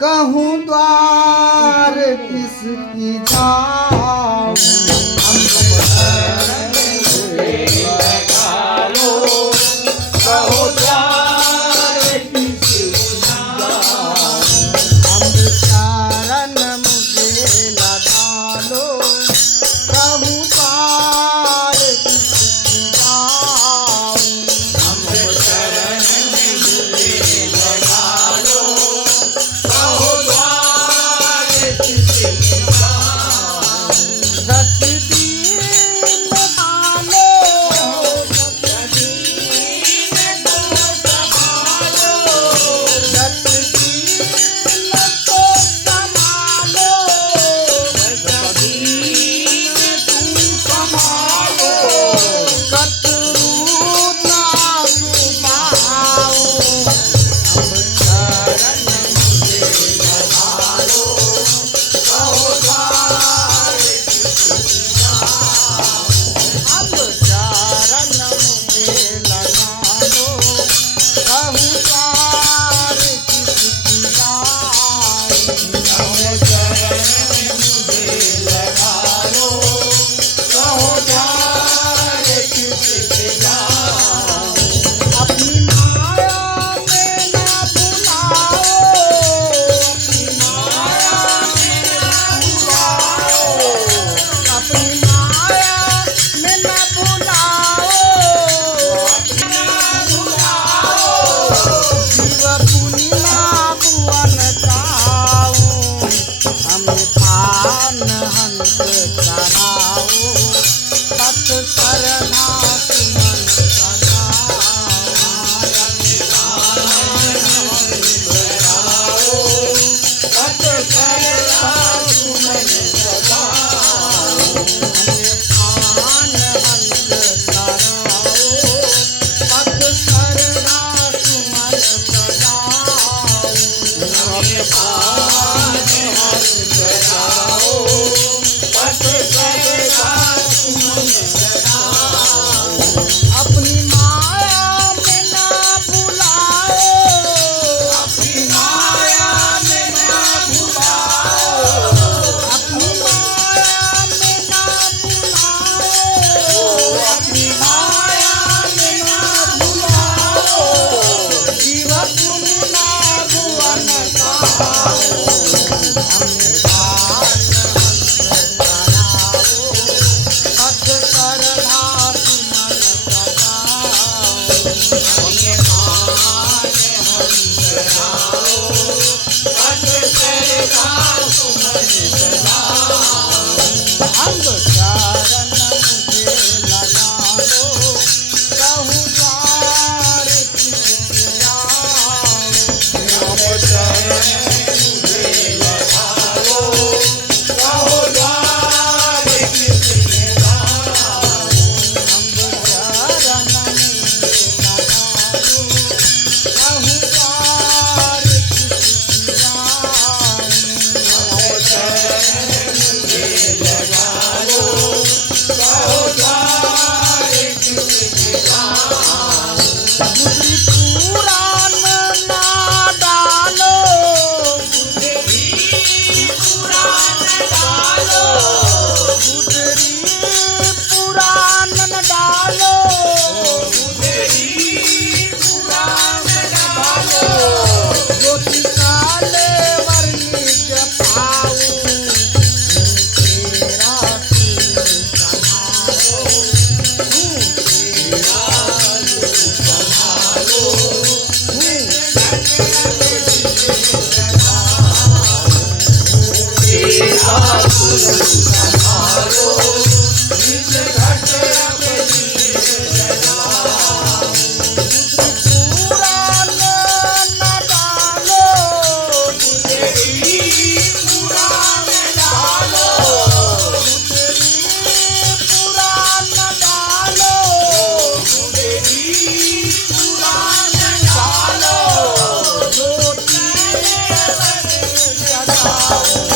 कहूँ द्वार किसकी जाऊं, कहो द्वार किसकी जाऊं, अमृतचरण मुझे लगा लो, कहूँ द्वार किसकी जाऊं, अमृतचरण मुझे लगा लो, कहो द्वार किसकी जाऊं, दस दिन मानो, दस दिन तो संभालो, कतरू ना सुभाओ, अब चरण मुझे लगा लो, कहो द्वार किसकी जाऊं, अब चरण मुझे लगा लो, कहूँ द्वार किसकी जाऊं, अमृतचरण मुझे लगा लो, कहो द्वार किसकी जाऊं, अपनी माया में ना भुलाओ, अपनी माया में ना भुलाओ, अपनी माया में ना भुलाओ, जीव पुनिया भुवन जाऊं, हमें पान हंस चढ़ाओ, पथ सरधा सुमन सजाओ, पथ सरधा सुमन सजाओ, हमें पान हंस चढ़ाओ, पथ सरधा सुमन सजाओ, हमें पान हंस सजाओ, पथ सरधा सुमन सजाओ, अपनी माया में ना भुलाओ, अपनी माया में ना भुलाओ, अपनी माया में ना भुलाओ, अपनी माया में ना भुलाओ, जीव पुनिया भुवन जाओ, हमें पान हंस चढ़ाओ, पथ सरधा सुमन सजाओ, हमें पान हंस सजाओ, पथ सरधा सुमन सजाओ, अब चरण मुझे लगा लो, कहूँ द्वार किसकी जाऊं, अमृतचरण मुझे लगा लो, कहो द्वार किसकी जाऊं, अब चरण मुझे लगा लो, कहूँ द्वार किसकी जाऊं, अमृतचरण मुझे लगा लो, कहो द्वार किसकी जाऊं, बुद्धि पुराण ना डालो, बुद्धि पुराण डालो, बुद्धि पुराण न डालो, बुद्धि पुराण डालो, ज्योति काले वर्णी जपाओ, तेरा तू संभालो, तेरा संभालो, तेरा संभालो, निज घट अपनी सजाओ, पुराण न डालो, बुद्धि पुराण डालो, पुराण न डालो, बुद्धि पुराण डालो, ज्योति वर्णी जगाओ,